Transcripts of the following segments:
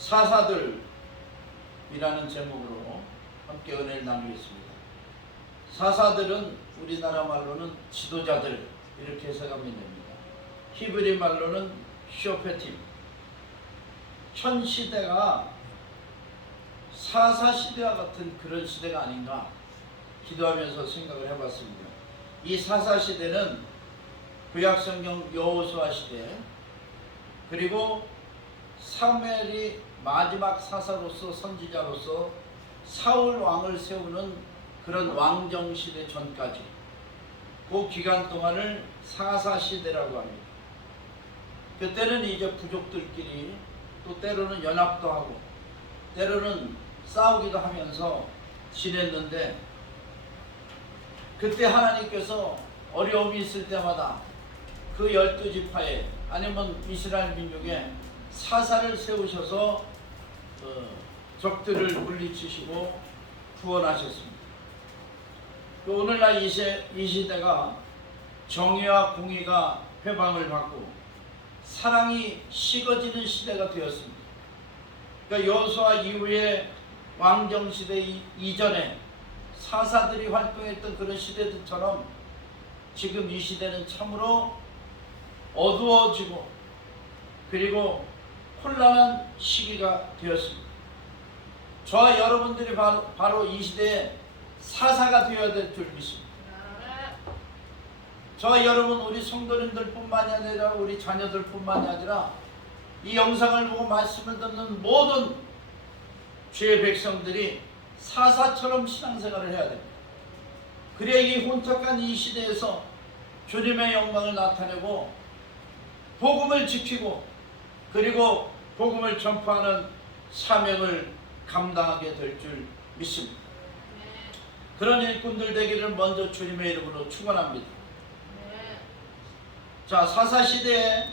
사사들이라는 제목으로 함께 은혜를 나누겠습니다. 사사들은 우리나라 말로는 지도자들 이렇게 해석하면 됩니다. 히브리 말로는 쇼페팀. 현 시대가 사사 시대와 같은 그런 시대가 아닌가 기도하면서 생각을 해봤습니다. 이 사사 시대는 구약성경 여호수아 시대, 그리고 사무엘이 마지막 사사로서 선지자로서 사울 왕을 세우는 그런 왕정 시대 전까지 그 기간 동안을 사사 시대라고 합니다. 그때는 이제 부족들끼리 또 때로는 연합도 하고 때로는 싸우기도 하면서 지냈는데, 그때 하나님께서 어려움이 있을 때마다 그 12지파에 아니면 이스라엘 민족에 사사를 세우셔서 적들을 물리치시고 구원하셨습니다. 오늘날 이 시대가 정의와 공의가 회방을 받고 사랑이 식어지는 시대가 되었습니다. 그러니까 여호수아 이후에 왕정시대 이전에 사사들이 활동했던 그런 시대들처럼 지금 이 시대는 참으로 어두워지고 그리고 혼란한 시기가 되었습니다. 저와 여러분들이 바로 이 시대에 사사가 되어야 될 줄 믿습니다. 저와 여러분, 우리 성도님들 뿐만이 아니라 우리 자녀들 뿐만이 아니라 이 영상을 보고 말씀을 듣는 모든 주의 백성들이 사사처럼 신앙생활을 해야 됩니다. 그래야 이 혼탁한 이 시대에서 주님의 영광을 나타내고 복음을 지키고 그리고 복음을 전파하는 사명을 감당하게 될 줄 믿습니다. 그런 일꾼들 되기를 먼저 주님의 이름으로 축원합니다. 자, 사사시대에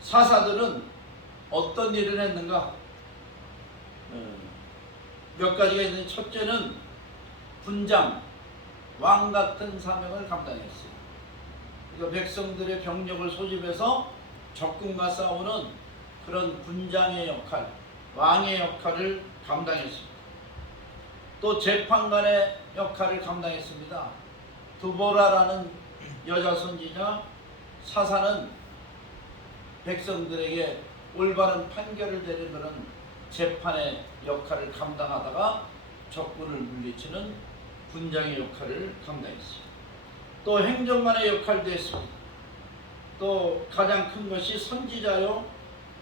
사사들은 어떤 일을 했는가? 몇 가지가 있는데, 첫째는 군장, 왕 같은 사명을 감당했어요. 그러니까 백성들의 병력을 소집해서 적군과 싸우는 그런 군장의 역할, 왕의 역할을 감당했습니다. 또 재판관의 역할을 감당했습니다. 두보라라는 여자 선지자 사사는 백성들에게 올바른 판결을 내리는 그런 재판의 역할을 감당하다가 적군을 물리치는 군장의 역할을 감당했습니다. 또 행정관의 역할도 했습니다. 또 가장 큰 것이 선지자요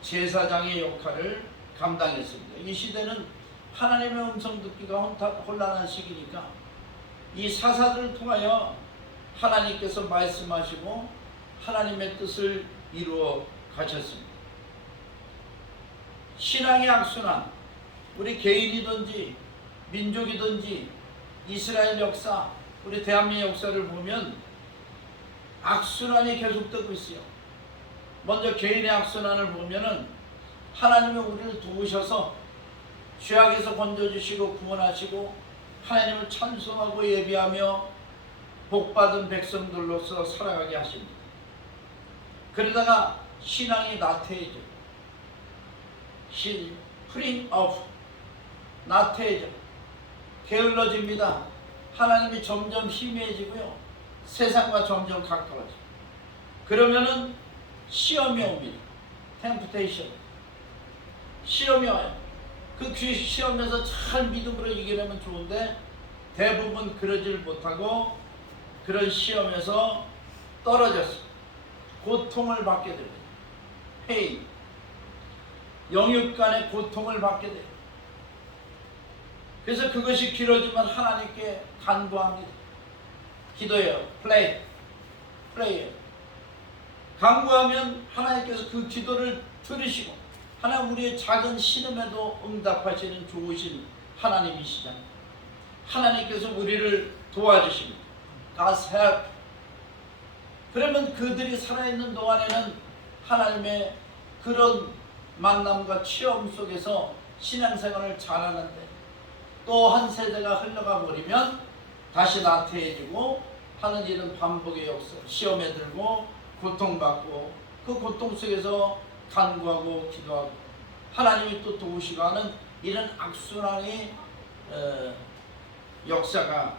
제사장의 역할을 감당했습니다. 이 시대는 하나님의 음성 듣기가 혼란한 시기니까 이 사사들을 통하여 하나님께서 말씀하시고 하나님의 뜻을 이루어 가셨습니다. 신앙의 악순환, 우리 개인이든지 민족이든지 이스라엘 역사, 우리 대한민국 역사를 보면 악순환이 계속되고 있어요. 먼저 개인의 악순환을 보면은 하나님이 우리를 도우셔서 죄악에서 건져주시고 구원하시고 하나님을 찬송하고 예비하며 복받은 백성들로서 살아가게 하십니다. 그러다가 신앙이 나태해져. 스프링 업, 나태해져. 게을러집니다. 하나님이 점점 희미해지고요. 세상과 점점 가까워져. 그러면은 시험이 옵니다. 템프테이션. 시험이 와요. 그 시험에서 잘 믿음으로 이기려면 좋은데 대부분 그러질 못하고 그런 시험에서 떨어졌어요. 고통을 받게 됩니다. 페인, 영육간의 고통을 받게 돼요. 그래서 그것이 길어지면 하나님께 간구합니다. 기도해요. 프레이어. 간구하면 하나님께서 그 기도를 들으시고 하나님 우리의 작은 신음에도 응답하시는 좋으신 하나님이시잖아요. 하나님께서 우리를 도와주십니다. God's help. 그러면 그들이 살아있는 동안에는 하나님의 그런 만남과 체험 속에서 신앙생활을 잘하는데, 또 한 세대가 흘러가 버리면 다시 나태해지고 하는 일은 반복의 역사. 시험에 들고 고통받고 그 고통 속에서 간구하고 기도하고 하나님이 또 도우시고 하는 이런 악순환의 역사가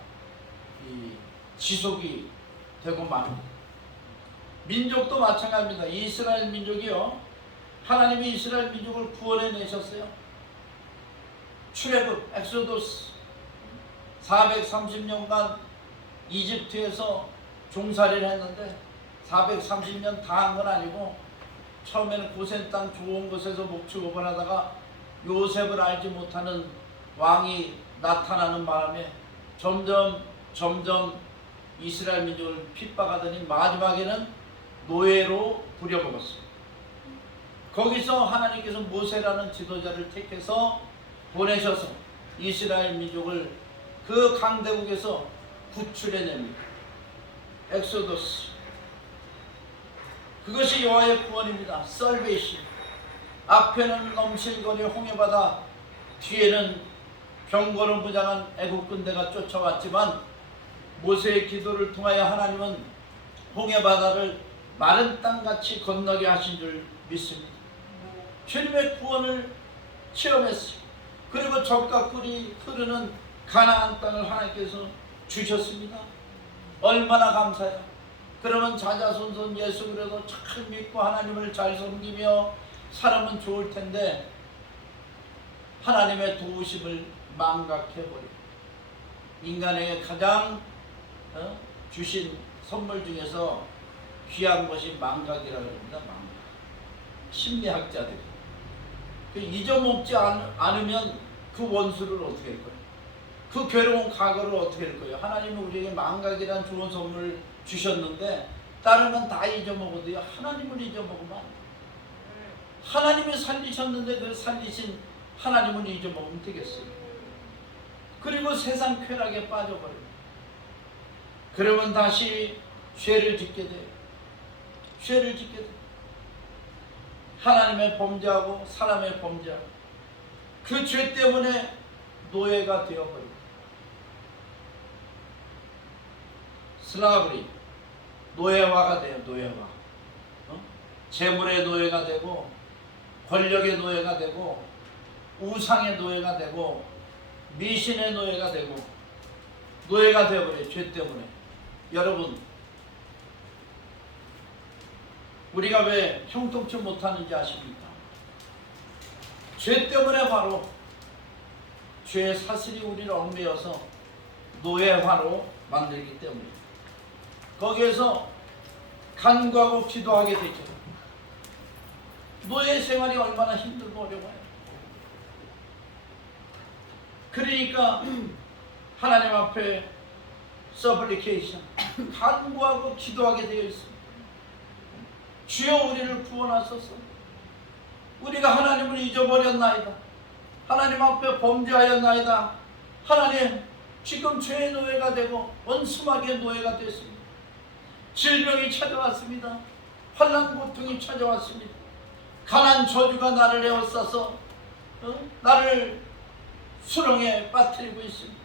지속이 되고 맙니다. 민족도 마찬가지입니다. 이스라엘 민족이요, 하나님이 이스라엘 민족을 구원해 내셨어요. 출애굽 엑소도스 430년간 이집트에서 종살이를 했는데 430년 다 한 건 아니고 처음에는 고센 땅 좋은 곳에서 목축업을 하다가 요셉을 알지 못하는 왕이 나타나는 바람에 점점 이스라엘 민족을 핍박하더니 마지막에는 노예로 부려먹었습니다. 거기서 하나님께서 모세라는 지도자를 택해서 보내셔서 이스라엘 민족을 그 강대국에서 구출해냅니다. 엑소더스. 그것이 여호와의 구원입니다. 살베이션. 앞에는 넘실거리 홍해바다, 뒤에는 경고로 무장한 애국 군대가 쫓아왔지만 모세의 기도를 통하여 하나님은 홍해바다를 마른 땅같이 건너게 하신 줄 믿습니다. 주님의 구원을 체험했습니다. 그리고 젖과 꿀이 흐르는 가나안 땅을 하나님께서 주셨습니다. 얼마나 감사해요. 그러면 자자손손 예수 그래도 잘 믿고 하나님을 잘 섬기며 살면 좋을 텐데 하나님의 도우심을 망각해버려. 인간에게 가장 주신 선물 중에서 귀한 것이 망각이라고 합니다. 망각. 심리학자들이 잊어먹지 않으면 그 원수를 어떻게 할 거예요? 그 괴로운 과거를 어떻게 할 거예요? 하나님은 우리에게 망각이란 좋은 선물을 주셨는데 다른 건 다 잊어먹어도요, 하나님을 잊어먹으면 안 돼요. 하나님이 살리셨는데 그 살리신 하나님을 잊어먹으면 되겠어요? 그리고 세상 쾌락에 빠져버려요. 그러면 다시 죄를 짓게 돼요. 죄를 짓게 돼요. 하나님의 범죄하고 사람의 범죄하고 그 죄 때문에 노예가 되어버려요. 슬라브리, 노예화가 돼요. 노예화. 재물의 노예가 되고 권력의 노예가 되고 우상의 노예가 되고 미신의 노예가 되고 노예가 되어버려요. 죄 때문에. 여러분, 우리가 왜 형통치 못하는지 아십니까? 죄 때문에 바로 죄의 사슬이 우리를 얽매여서 노예화로 만들기 때문입니다. 거기에서 간구하고 기도하게 되죠. 노예 생활이 얼마나 힘들고 어려워요. 그러니까 하나님 앞에 서블리케이션, 간구하고 기도하게 되어 있습니다. 주여 우리를 구원하소서. 우리가 하나님을 잊어버렸나이다. 하나님 앞에 범죄하였나이다. 하나님, 지금 죄의 노예가 되고 원수마귀의 노예가 됐습니다. 질병이 찾아왔습니다. 환난 고통이 찾아왔습니다. 가난 저주가 나를 에워싸서 나를 수렁에 빠뜨리고 있습니다.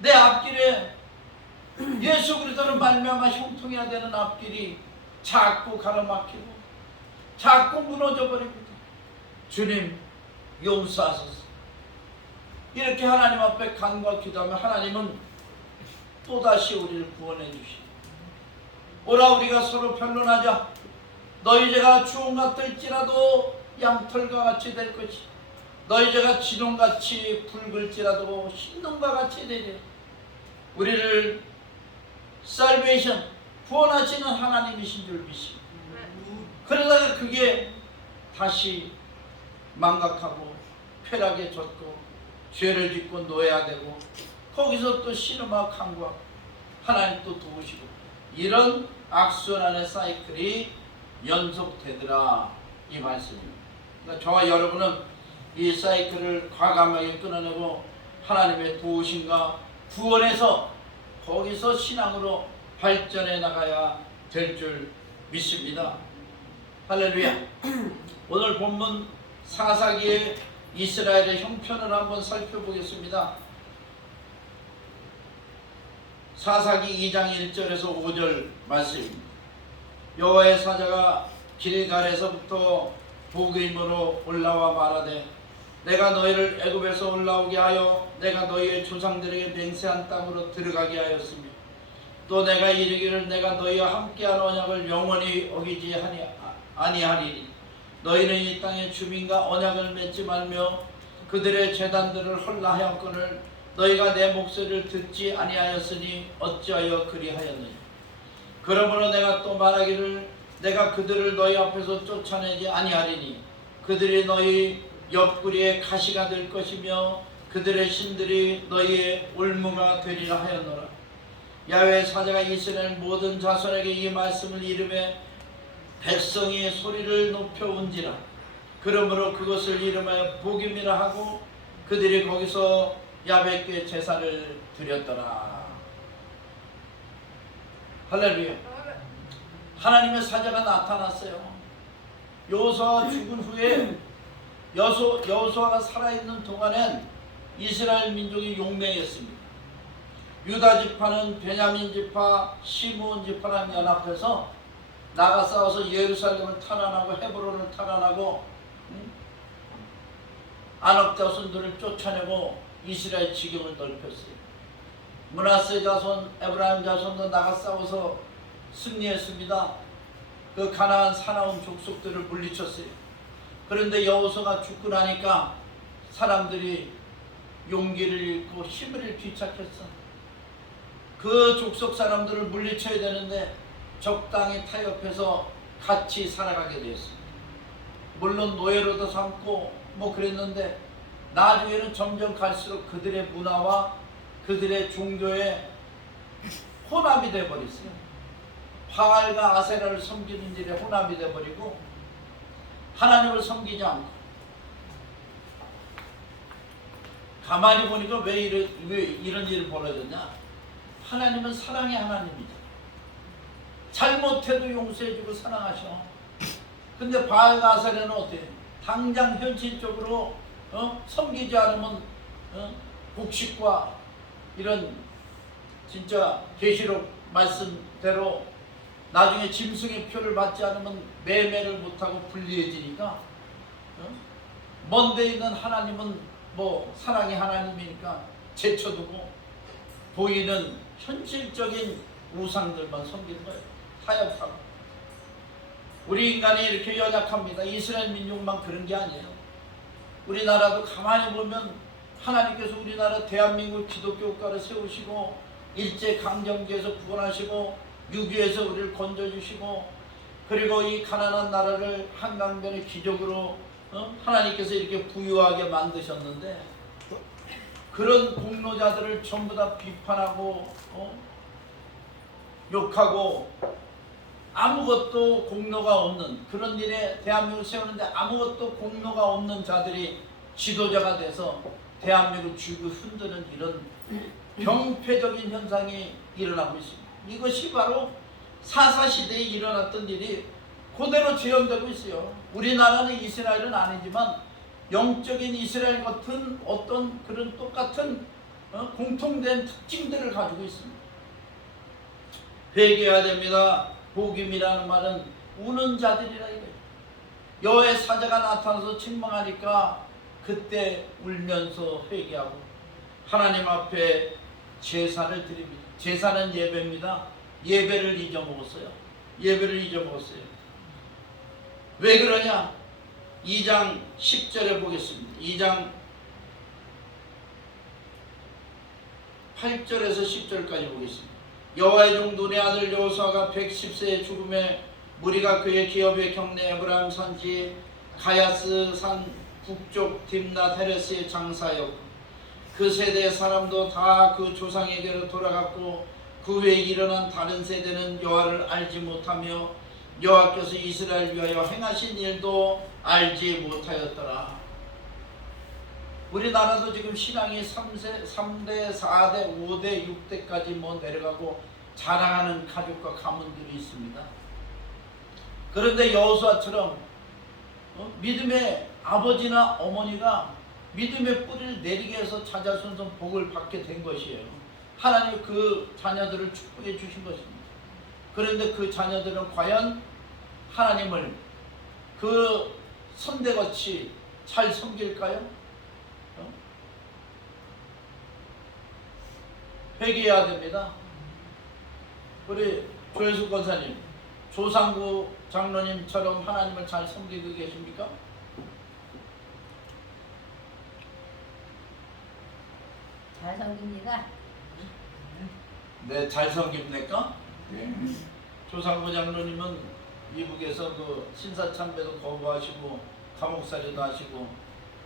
내 앞길에 예수 그리스도를 말미암아 형통해야 되는 앞길이 자꾸 가로막히고 자꾸 무너져 버립니다. 주님 용서하소서. 이렇게 하나님 앞에 간구와 기도하면 하나님은 또다시 우리를 구원해 주시고, 오라 우리가 서로 변론하자. 너희 죄가 주홍 같을지라도 양털과 같이 될 것이, 너희 죄가 진홍같이 붉을지라도 흰눈과 같이 되리라. 우리를 살베이션, 구원하시는 하나님이신 줄 믿습니다. 그러다가 그게 다시 망각하고 쾌락에 젖고 죄를 짓고 노예가 되고 거기서 또 신음하고 간구하고 하나님 또 도우시고, 이런 악순환의 사이클이 연속되더라, 이 말씀입니다. 그러니까 저와 여러분은 이 사이클을 과감하게 끊어내고 하나님의 도우심과 구원에서 거기서 신앙으로 발전해 나가야 될 줄 믿습니다. 할렐루야. 오늘 본문 사사기의 이스라엘의 형편을 한번 살펴보겠습니다. 사사기 2장 1절에서 5절 말씀입니다. 여호와의 사자가 길갈에서부터 복임으로 올라와 말하되 내가 너희를 애굽에서 올라오게 하여 내가 너희의 조상들에게 맹세한 땅으로 들어가게 하였으며 또 내가 이르기를 내가 너희와 함께한 언약을 영원히 어기지 아니하리니 너희는 이 땅의 주민과 언약을 맺지 말며 그들의 제단들을 헐라하였거늘 너희가 내 목소리를 듣지 아니하였으니 어찌하여 그리하였느냐. 그러므로 내가 또 말하기를 내가 그들을 너희 앞에서 쫓아내지 아니하리니 그들이 너희 옆구리에 가시가 될 것이며 그들의 신들이 너희의 올무가 되리라 하였노라. 야훼 사자가 이스라엘 모든 자손에게 이 말씀을 이르매 백성이 소리를 높여 운지라. 그러므로 그것을 이름하여 복임이라 하고 그들이 거기서 야훼께 제사를 드렸더라. 할렐루야. 하나님의 사자가 나타났어요. 여호수아가 죽은 후에 여호수아가 살아있는 동안엔 이스라엘 민족이 용맹했습니다. 유다 지파는 베냐민 지파, 시므온 지파랑 연합해서 나가 싸워서 예루살렘을 탈환하고 헤브론을 탈환하고 아낙 자손들을 쫓아내고 이스라엘 지경을 넓혔어요. 므낫세 자손, 에브라임 자손도 나가 싸워서 승리했습니다. 그 가나안 사나운 족속들을 물리쳤어요. 그런데 여호수아가 죽고 나니까 사람들이 용기를 잃고 힘을 잃기 시작했어. 그 족속 사람들을 물리쳐야 되는데 적당히 타협해서 같이 살아가게 되었습니다. 물론 노예로도 삼고 뭐 그랬는데 나중에는 점점 갈수록 그들의 문화와 그들의 종교에 혼합이 되어버렸어요. 바알과 아세라를 섬기는 일에 혼합이 되어버리고 하나님을 섬기지 않고 가만히 보니까 왜 이런 일이 벌어졌냐? 하나님은 사랑의 하나님이죠. 잘못해도 용서해주고 사랑하셔. 근데 바알과 아세라는 어때요? 당장 현실적으로 섬기지 않으면 곡식과 이런 진짜 계시록 말씀대로 나중에 짐승의 표를 받지 않으면 매매를 못하고 불리해지니까 먼데 있는 하나님은 뭐 사랑의 하나님이니까 제쳐두고 보이는 현실적인 우상들만 섬기는 거예요. 타협하고. 우리 인간이 이렇게 연약합니다. 이스라엘 민족만 그런 게 아니에요. 우리나라도 가만히 보면 하나님께서 우리나라 대한민국 기독교 국가를 세우시고 일제강점기에서 구원하시고 6.25에서 우리를 건져주시고 그리고 이 가난한 나라를 한강변의 기적으로 하나님께서 이렇게 부유하게 만드셨는데 그런 공로자들을 전부 다 비판하고 욕하고 아무것도 공로가 없는 그런 일에 대한민국을 세우는데 아무것도 공로가 없는 자들이 지도자가 돼서 대한민국 주를 흔드는 이런 병폐적인 현상이 일어나고 있습니다. 이것이 바로 사사시대에 일어났던 일이 그대로 재현되고 있어요. 우리나라는 이스라엘은 아니지만 영적인 이스라엘 같은 어떤 그런 똑같은 공통된 특징들을 가지고 있습니다. 회개해야 됩니다. 복임이라는 말은 우는 자들이라 이거예요. 여호와의 사자가 나타나서 책망하니까 그때 울면서 회개하고 하나님 앞에 제사를 드립니다. 제사는 예배입니다. 예배를 잊어먹었어요. 예배를 잊어먹었어요. 왜 그러냐? 2장 10절에 보겠습니다. 2장 8절에서 10절까지 보겠습니다. 여호와의 종 눈의 아들 여호수아가 110세의 죽음에 무리가 그의 기업의 경내 에브라임 산지 가야스 산 북쪽 딥낫 헤레스의 장사였고 그 세대의 사람도 다 그 조상에게로 돌아갔고 그 후에 일어난 다른 세대는 여호와를 알지 못하며 여호와께서 이스라엘 위하여 행하신 일도 알지 못하였더라. 우리나라도 지금 신앙이 3대, 4대, 5대, 6대까지 뭐 내려가고 자랑하는 가족과 가문들이 있습니다. 그런데 여호수아처럼 믿음의 아버지나 어머니가 믿음의 뿌리를 내리게 해서 자자손손 복을 받게 된 것이에요. 하나님이 그 자녀들을 축복해 주신 것입니다. 그런데 그 자녀들은 과연 하나님을 그 선대같이 잘 섬길까요? 회개해야 됩니다. 우리 조혜숙 권사님, 조상구 장로님처럼 하나님을 잘 섬기고 계십니까? 잘 섬깁니다. 네, 잘 섬깁니까? 네. 조상구 장로님은 이북에서 그 신사참배도 거부하시고 감옥살이도 하시고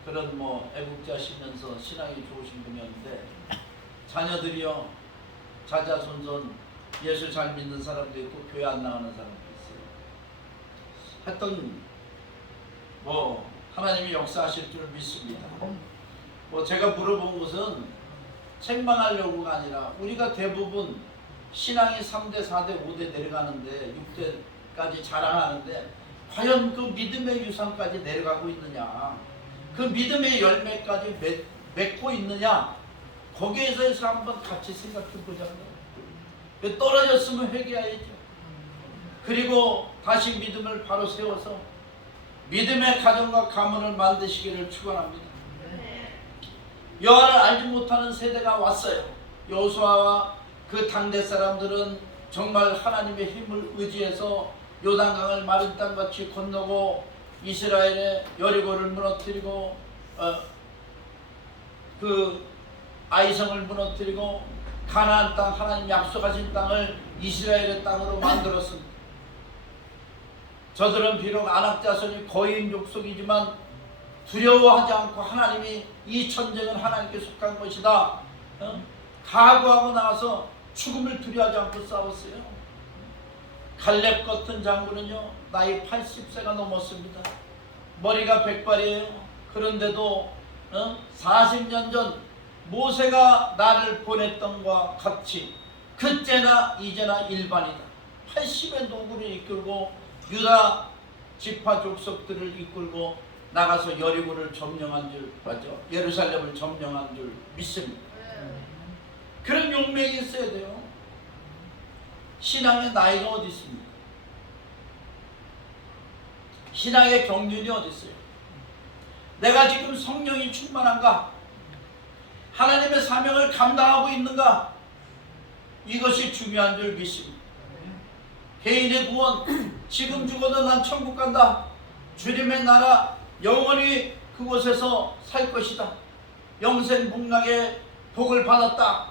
그런 뭐 애국자시면서 신앙이 좋으신 분이었는데, 자녀들이요 자자손손 예수 잘 믿는 사람도 있고 교회 안 나가는 사람도 있어요. 하여튼 뭐 하나님이 역사하실 줄 믿습니다. 뭐 제가 물어본 것은 책망하려고가 아니라, 우리가 대부분 신앙이 3대, 4대, 5대 내려가는데 6대까지 자라나는데 과연 그 믿음의 유산까지 내려가고 있느냐, 그 믿음의 열매까지 맺고 있느냐, 거기에 대해서 한번 같이 생각해 보자고요. 떨어졌으면 회개해야죠. 그리고 다시 믿음을 바로 세워서 믿음의 가정과 가문을 만드시기를 축원합니다. 여호와를 알지 못하는 세대가 왔어요. 여호수아와 그 당대 사람들은 정말 하나님의 힘을 의지해서 요단강을 마른 땅같이 건너고 이스라엘의 여리고를 무너뜨리고 그 아이성을 무너뜨리고 가나안 땅, 하나님 약속하신 땅을 이스라엘의 땅으로 만들었습니다. 저들은 비록 아낙 자손이 거인 족속이지만 두려워하지 않고 하나님이 이 전쟁은 하나님께 속한 것이다 각오하고 나와서 죽음을 두려워하지 않고 싸웠어요. 갈렙 같은 장군은요 나이 80세가 넘었습니다. 머리가 백발이에요. 그런데도 40년 전 모세가 나를 보냈던과 같이 그때나 이제나 일반이다. 80의 노구를 이끌고 유다 지파 족속들을 이끌고 나가서 여리고를 점령한 줄 맞죠? 예루살렘을 점령한 줄 믿습니다. 그런 용맹이 있어야 돼요. 신앙의 나이가 어디 있습니까? 신앙의 경륜이 어디 있어요? 내가 지금 성령이 충만한가? 하나님의 사명을 감당하고 있는가? 이것이 중요한 줄 믿습니다. 개인의 구원, 지금 죽어도 난 천국 간다. 주님의 나라 영원히 그곳에서 살 것이다. 영생 복락의 복을 받았다.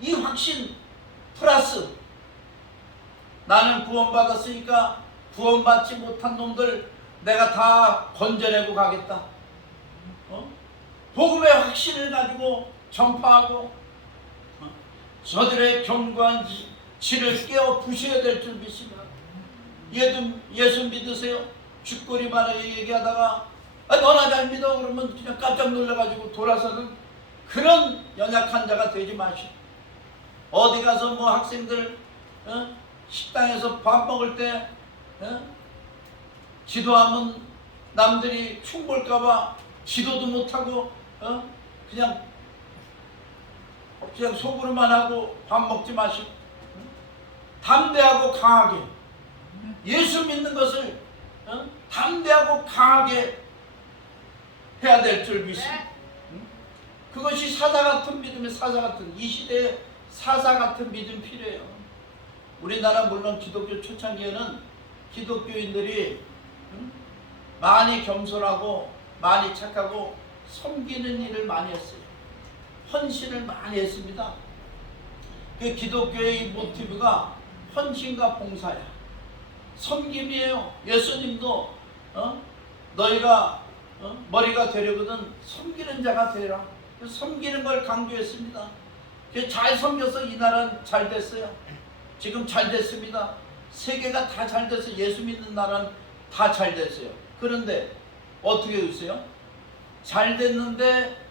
이 확신 플러스 나는 구원받았으니까 구원받지 못한 놈들 내가 다 건져내고 가겠다. 복음의 확신을 가지고 전파하고 저들의 견고한 지를 깨어 부셔야 될 줄 믿습니다. 예수 믿으세요? 쥐꼬리만 얘기하다가 너나 잘 믿어 그러면 그냥 깜짝 놀라가지고 돌아서는 그런 연약한 자가 되지 마시오. 어디 가서 뭐 학생들 식당에서 밥 먹을 때 기도하면 남들이 흉볼까봐 기도도 못하고 그냥 속으로만 하고 밥 먹지 마시고 담대하고 강하게 예수 믿는 것을 담대하고 강하게 해야 될 줄 믿습니다. 그것이 사자 같은 믿음의 사자 같은 이 시대에 사자 같은 믿음 필요해요. 우리나라 물론 기독교 초창기에는 기독교인들이 많이 겸손하고 많이 착하고 섬기는 일을 많이 했어요. 헌신을 많이 했습니다. 그 기독교의 모티브가 헌신과 봉사야. 섬김이에요. 예수님도 너희가 머리가 되려거든 섬기는 자가 되라. 섬기는 걸 강조했습니다. 잘 섬겨서 이 나라는 잘 됐어요. 지금 잘 됐습니다. 세계가 다 잘 됐어요. 예수 믿는 나라는 다 잘 됐어요. 그런데 어떻게 됐어요? 잘 됐는데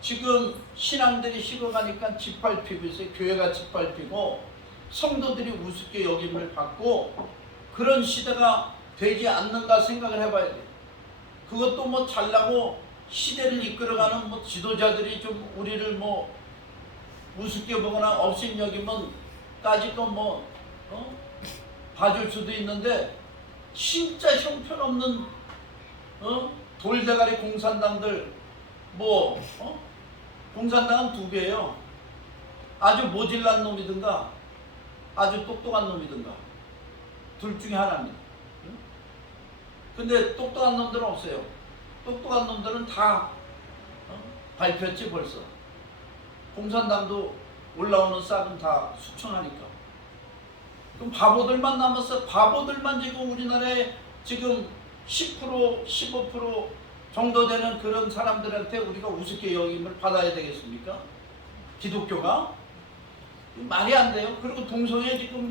지금 신앙들이 식어가니까 짓밟히고 있어요. 교회가 짓밟히고 성도들이 우습게 여김을 받고 그런 시대가 되지 않는가 생각을 해봐야 돼요. 그것도 뭐 잘나고 시대를 이끌어가는 뭐 지도자들이 좀 우리를 뭐 우습게 보거나 업신여기면 까짓 건 뭐 봐줄 수도 있는데 진짜 형편없는 돌대가리 공산당들 공산당은 두 개예요. 아주 모질란 놈이든가 아주 똑똑한 놈이든가 둘 중에 하나입니다. 근데 똑똑한 놈들은 없어요. 똑똑한 놈들은 다 밟혔지 벌써. 공산당도 올라오는 싹은 다 수천하니까. 그럼 바보들만 남았어. 바보들만 지금 우리나라에 지금 10% 15% 정도 되는 그런 사람들한테 우리가 우습게 여김을 받아야 되겠습니까? 기독교가? 말이 안 돼요. 그리고 동성애 지금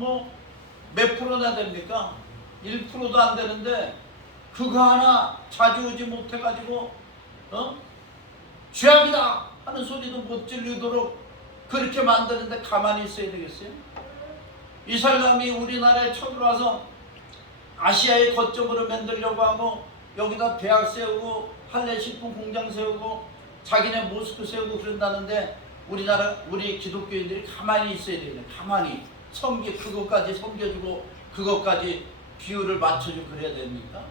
몇 프로나 됩니까? 1%도 안 되는데 그거 하나 자주우지 못해가지고 죄악이다 하는 소리도 못 지르도록 그렇게 만드는데 가만히 있어야 되겠어요? 이 사람이 우리나라에 쳐들어와서 아시아의 거점으로 만들려고 하고 여기다 대학 세우고 한래식품 공장 세우고 자기네 모스크 세우고 그런다는데 우리 기독교인들이 가만히 있어야 되겠네. 가만히 그것까지 섬겨주고 그것까지 비율을 맞춰주고 그래야 됩니까?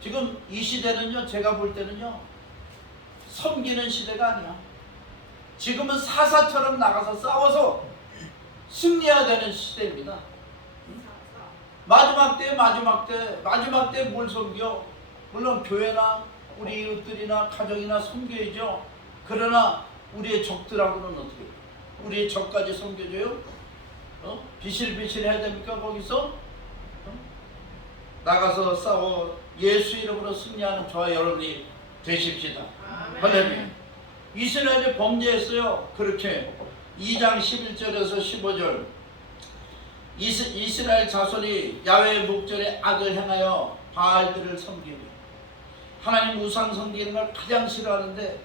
지금 이 시대는요, 제가 볼 때는요, 섬기는 시대가 아니야. 지금은 사사처럼 나가서 싸워서 승리해야 되는 시대입니다. 마지막 때 뭘 섬겨? 물론 교회나 우리 이웃들이나 가정이나 섬겨야죠. 그러나 우리의 적들하고는 어떻게 해요? 우리의 적까지 섬겨줘요? 비실비실 해야 됩니까? 거기서? 나가서 싸워 예수 이름으로 승리하는 저와 여러분이 되십시다. 할렐루야. 이스라엘이 범죄했어요. 그렇게 2장 11절에서 15절 이스라엘 자손이 야훼의 목전에 악을 행하여 바알들을 섬기며 하나님 우상 섬기는 걸 가장 싫어하는데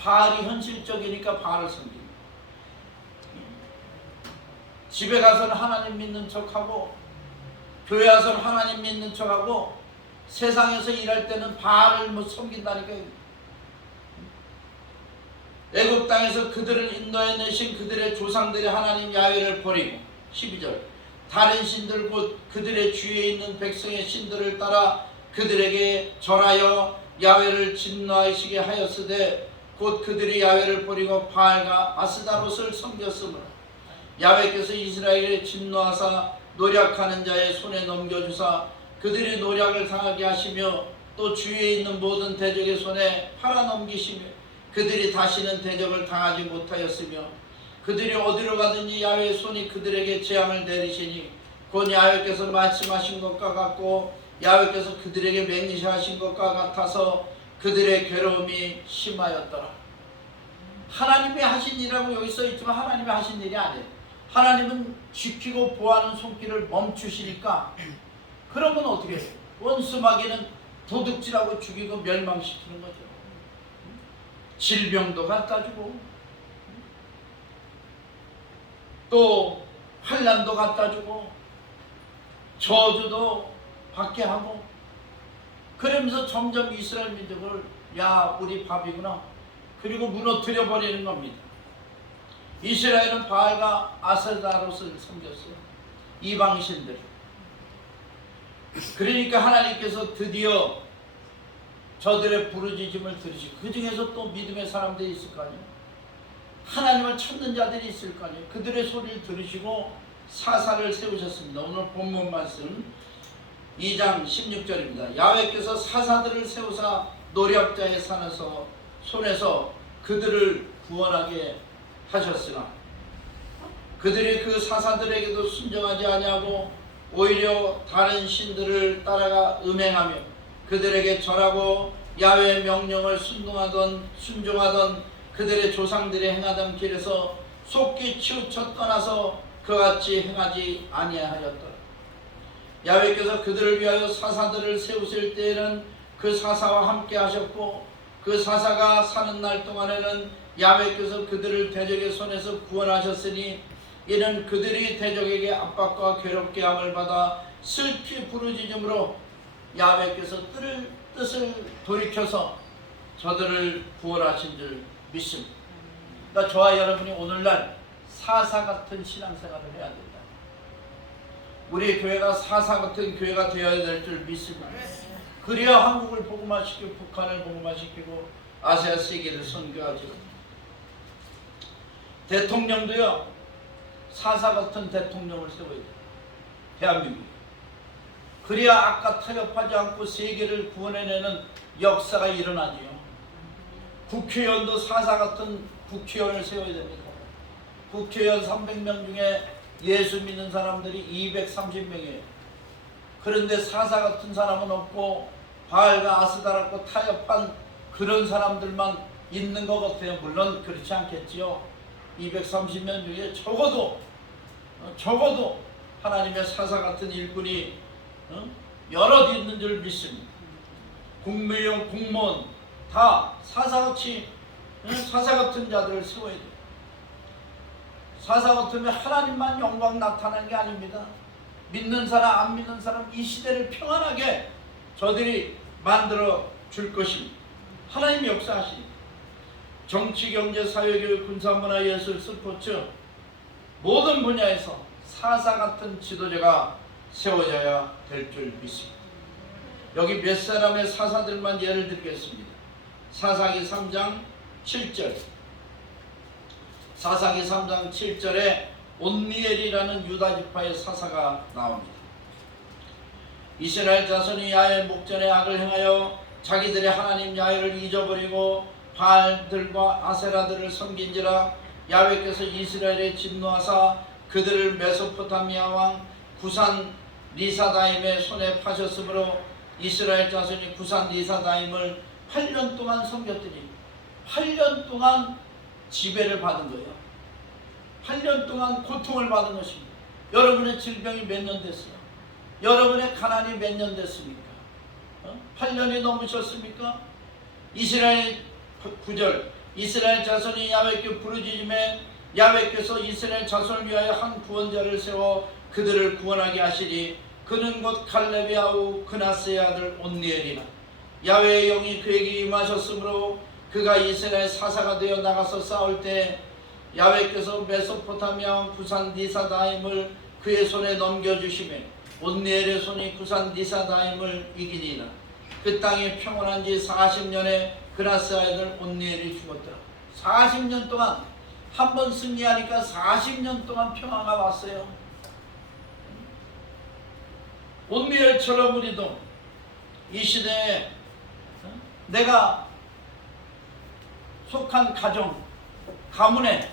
바알이 현실적이니까 바알을 섬깁니다. 집에 가서는 하나님 믿는 척하고 교회 와서는 하나님 믿는 척하고 세상에서 일할 때는 바알을 섬긴다니까요. 애굽 땅에서 그들을 인도해 내신 그들의 조상들이 하나님 야훼를 버리고 12절 다른 신들 곧 그들의 주위에 있는 백성의 신들을 따라 그들에게 절하여 야훼를 진노하시게 하였으되 곧 그들이 야훼를 버리고 바알과 아스다롯을 섬겼으므로 야훼께서 이스라엘에 진노하사 노략하는 자의 손에 넘겨주사 그들이 노략을 당하게 하시며 또 주위에 있는 모든 대적의 손에 팔아넘기시며 그들이 다시는 대적을 당하지 못하였으며 그들이 어디로 가든지 야훼의 손이 그들에게 재앙을 내리시니 곧 야훼께서 말씀하신 것과 같고 야훼께서 그들에게 맹세하신 것과 같아서 그들의 괴로움이 심하였더라. 하나님이 하신 일이라고 여기 써있지만 하나님이 하신 일이 아니에요. 하나님은 지키고 보호하는 손길을 멈추시니까 그러면 어떻게 해요? 원수마귀는 도둑질하고 죽이고 멸망시키는 거죠. 질병도 갖다주고 또 환난도 갖다주고 저주도 받게 하고 그러면서 점점 이스라엘 민족을 야 우리 밥이구나 그리고 무너뜨려 버리는 겁니다. 이스라엘은 바알과 아스다롯을 섬겼어요. 이방신들. 그러니까 하나님께서 드디어 저들의 부르짖음을 들으시고 그 중에서 또 믿음의 사람들이 있을 거 아니에요. 하나님을 찾는 자들이 있을 거 아니에요. 그들의 소리를 들으시고 사사를 세우셨습니다. 오늘 본문 말씀 2장 16절입니다. 야훼께서 사사들을 세우사 노략자의 손에서 그들을 구원하게 하셨으나 그들이 그 사사들에게도 순종하지 아니하고 오히려 다른 신들을 따라가 음행하며 그들에게 절하고 야훼의 명령을 순종하던 그들의 조상들이 행하던 길에서 속기 치우쳐 떠나서 그같이 행하지 아니하였더라. 야훼께서 그들을 위하여 사사들을 세우실 때에는 그 사사와 함께 하셨고 그 사사가 사는 날 동안에는 야훼께서 그들을 대적의 손에서 구원하셨으니 이는 그들이 대적에게 압박과 괴롭게 함을 받아 슬피 부르짖음으로 야훼께서 뜻을 돌이켜서 저들을 구원하신 줄 믿습니다. 그러니까 저와 여러분이 오늘날 사사 같은 신앙생활을 해야 된다. 우리 교회가 사사 같은 교회가 되어야 될 줄 믿습니다. 그래야 한국을 복음화시키고 북한을 복음화시키고 아시아 세계를 선교하죠. 대통령도요, 사사 같은 대통령을 세워야 돼요. 대한민국. 그래야 아까 타협하지 않고 세계를 구원해내는 역사가 일어나지요. 국회의원도 사사 같은 국회의원을 세워야 됩니다. 국회의원 300명 중에 예수 믿는 사람들이 230명이에요. 그런데 사사 같은 사람은 없고 바알과 아스다라고 타협한 그런 사람들만 있는 것 같아요. 물론 그렇지 않겠지요. 230명 중에 적어도 하나님의 사사 같은 일꾼이 여럿 있는 줄 믿습니다. 국무위원, 공무원 다 사사같이 사사 같은 자들을 세워야 돼요. 사사 같으면 하나님만 영광 나타나는 게 아닙니다. 믿는 사람 안 믿는 사람 이 시대를 평안하게 저들이 만들어 줄 것입니다. 하나님 역사하십니다. 정치, 경제, 사회, 교육, 군사, 문화, 예술, 스포츠 모든 분야에서 사사 같은 지도자가 세워져야 될 줄 믿습니다. 여기 몇 사람의 사사들만 예를 들겠습니다. 사사기 3장 7절. 사사기 3장 7절에 온니엘이라는 유다 지파의 사사가 나옵니다. 이스라엘 자손이 야훼 목전에 악을 행하여 자기들의 하나님 야훼를 잊어버리고 바알들과 아세라들을 섬긴지라 야훼께서 이스라엘에 진노하사 그들을 메소포타미아 왕 구산 리사다임의 손에 파셨으므로 이스라엘 자손이 구산 리사다임을 8년 동안 섬겼더니 8년 동안 지배를 받은 거예요. 8년 동안 고통을 받은 것입니다. 여러분의 질병이 몇 년 됐어요? 여러분의 가난이 몇 년 됐습니까? 8년이 넘으셨습니까? 이스라엘 9절 이스라엘 자손이 야훼께 부르짖음에 야훼께서 이스라엘 자손을 위하여 한 구원자를 세워 그들을 구원하게 하시니 그는 곧 갈렙의 아우 그나스의 아들 온니엘이라. 야훼의 영이 그에게 임하셨으므로 그가 이스라엘 사사가 되어 나가서 싸울 때 야훼께서 메소포타미아 구산 니사다임을 그의 손에 넘겨주시매 온니엘의 손이 구산 니사다임을 이기니라. 그 땅이 평온한 지 40년에 그나스 아들 온니엘이 죽었더라. 40년 동안 한 번 승리하니까 40년 동안 평화가 왔어요. 온니엘처럼 우리도 이 시대에 내가 속한 가정, 가문에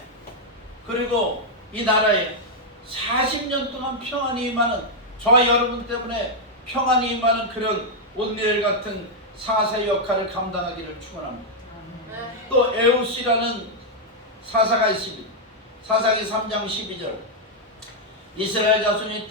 그리고 이 나라에 40년 동안 평안이 임하는 저와 여러분 때문에 평안이 임하는 그런 온니엘 같은 사사의 역할을 감당하기를 축원합니다. 또 에웃이라는 사사가 있습니다. 사사기 3장 12절 이스라엘 자손이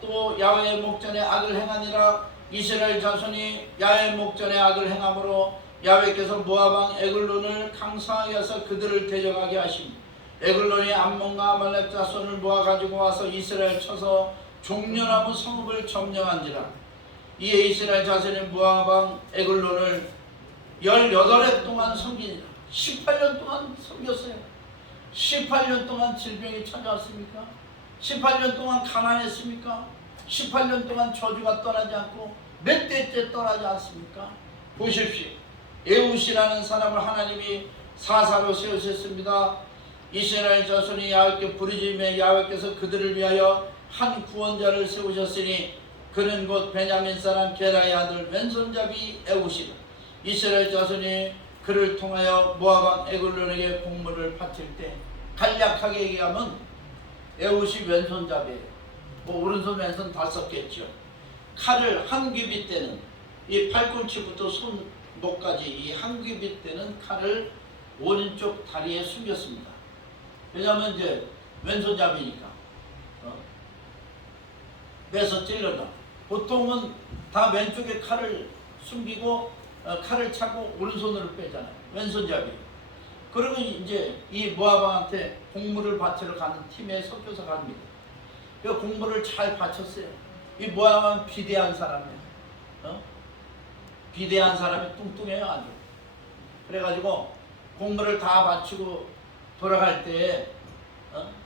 또 야훼의 목전에 악을 행하니라. 이스라엘 자손이 야훼 목전에 악을 행함으로 야훼께서 모압 왕 에글론을 강성하게 해서 그들을 대적하게 하십니다. 에글론이 암몬과 아말렉 자손을 모아 가지고 와서 이스라엘 쳐서 종려나무 성읍을 점령한지라. 이에 이스라엘 자손이 모압 왕 에글론을 18해 동안 섬기니라. 18년 동안 섬겼어요. 18년 동안 질병이 찾아왔습니까? 18년 동안 가난했습니까? 18년 동안 저주가 떠나지 않고 몇 대째 떠나지 않습니까? 보십시오. 에웃이라는 사람을 하나님이 사사로 세우셨습니다. 이스라엘 자손이 야훼께 부르짖음에 야훼께서 그들을 위하여 한 구원자를 세우셨으니 그는 곧 베냐민 사람 게라의 아들 왼손잡이 에웃이라. 이스라엘 자손이 그를 통하여 모압 왕 에글론에게 공물을 바칠 때 간략하게 얘기하면 에웃이 왼손잡이에요. 뭐 오른손 왼손 다 썼겠죠. 칼을 한 귀비 때는 이 팔꿈치부터 손목까지 이 한 귀비 때는 칼을 오른쪽 다리에 숨겼습니다. 왜냐하면 이제 왼손잡이니까 빼서 찔러다. 보통은 다 왼쪽에 칼을 숨기고 칼을 차고 오른손으로 빼잖아요. 왼손잡이. 그리고 이제 이 모압 왕한테 공물을 바치러 가는 팀에 섞여서 갑니다. 그 공물을 잘 바쳤어요. 이 모압 왕은 비대한 사람이에요. 비대한 사람이 뚱뚱해요 아주. 그래가지고 공물을 다 바치고 돌아갈 때에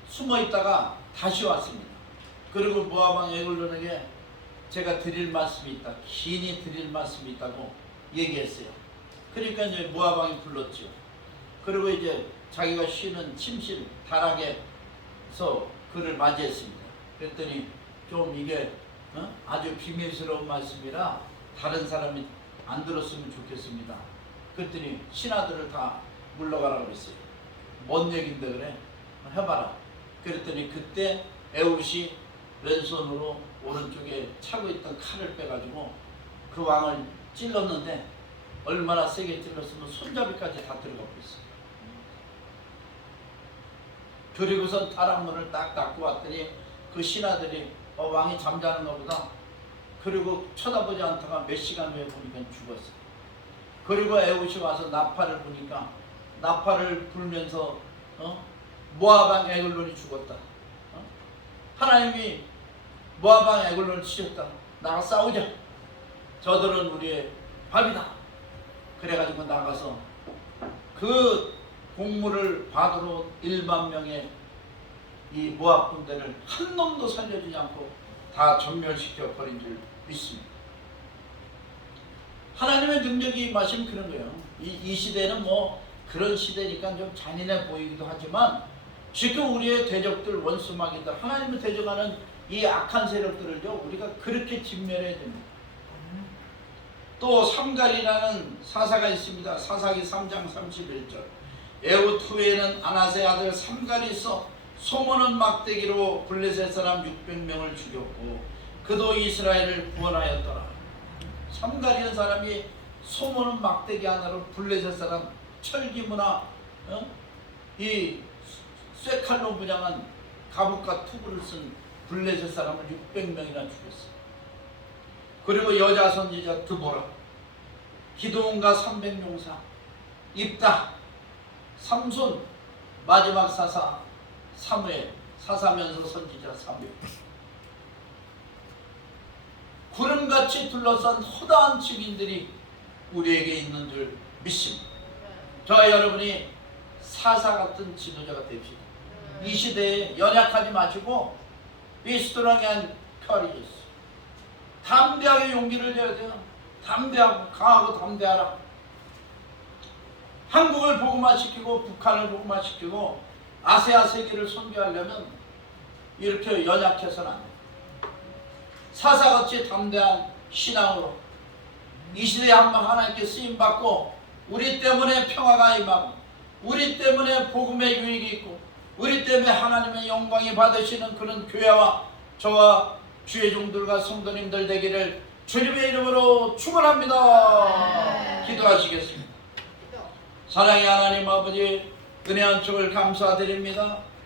숨어 있다가 다시 왔습니다. 그리고 모압 에글론에게 제가 드릴 말씀이 있다. 긴히 드릴 말씀이 있다고 얘기했어요. 그러니까 이제 모압 왕이 불렀죠. 그리고 이제 자기가 쉬는 침실 다락에서 그를 맞이했습니다. 그랬더니 좀 이게 아주 비밀스러운 말씀이라 다른 사람이 안 들었으면 좋겠습니다. 그랬더니 신하들을 다 물러가라고 그랬어요. 뭔 얘긴데 그래? 해봐라. 그랬더니 그때 에훗이 왼손으로 오른쪽에 차고 있던 칼을 빼가지고 그 왕을 찔렀는데 얼마나 세게 찔렀으면 손잡이까지 다 들어가 버렸어요. 그리고선 다락문을 딱 닫고 왔더니 그 신하들이 왕이 잠자는가 보다. 그리고 쳐다보지 않다가 몇 시간 후에 보니까 죽었어요. 그리고 에훗이 와서 나팔을 부니까 나팔을 불면서 모압 왕 에글론이 죽었다. 하나님이 모압 왕 에글론을 치셨다. 나가 싸우자. 저들은 우리의 밥이다. 그래가지고 나가서 그 공물을 받으러 온 1만 명의 이 모압 군대를 한 놈도 살려주지 않고 다 전멸시켜 버린 줄 믿습니다. 하나님의 능력이 임하시면 그런 거예요. 이 시대는 뭐 그런 시대니까 좀 잔인해 보이기도 하지만 지금 우리의 대적들, 원수마귀들, 하나님을 대적하는 이 악한 세력들을요 우리가 그렇게 진멸해야 됩니다. 또 삼갈이라는 사사가 있습니다. 사사기 3장 31절. 에훗 후에는 아나세 아들 삼갈이 있어 소모는 막대기로 블레셋 사람 600명을 죽였고 그도 이스라엘을 구원하였더라. 삼갈이라는 사람이 소모는 막대기 하나로 블레셋 사람 철기무나 이 쇠칼로 무장한 갑옷과 투구를 쓴 블레셋 사람을 600명이나 죽였어요. 그리고 여자 선지자 드보라, 기드온과 300용사, 입다, 삼손, 마지막 사사 사무엘, 사사면서 선지자 사무엘. 구름같이 둘러싼 허다한 증인들이 우리에게 있는 줄 믿습니다. 저와 여러분이 사사 같은 지도자가 됩시다. 이 시대에 연약하지 마시고 비스트롱한 커리지스, 담대하게 용기를 내야 돼요. 담대하고 강하고 담대하라. 한국을 복음화시키고 북한을 복음화시키고 아세아 세계를 선교하려면 이렇게 연약해서는 안 돼요. 사사같이 담대한 신앙으로 이 시대에 한번 하나님께 쓰임받고 우리 때문에 평화가 임하고 우리 때문에 복음의 유익이 있고 우리 때문에 하나님의 영광이 받으시는 그런 교회와 저와 주의 종들과 성도님들 되기를 주님의 이름으로 축원합니다. 기도하시겠습니다. 사랑의 하나님 아버지, 은혜 한 축을 감사드립니다.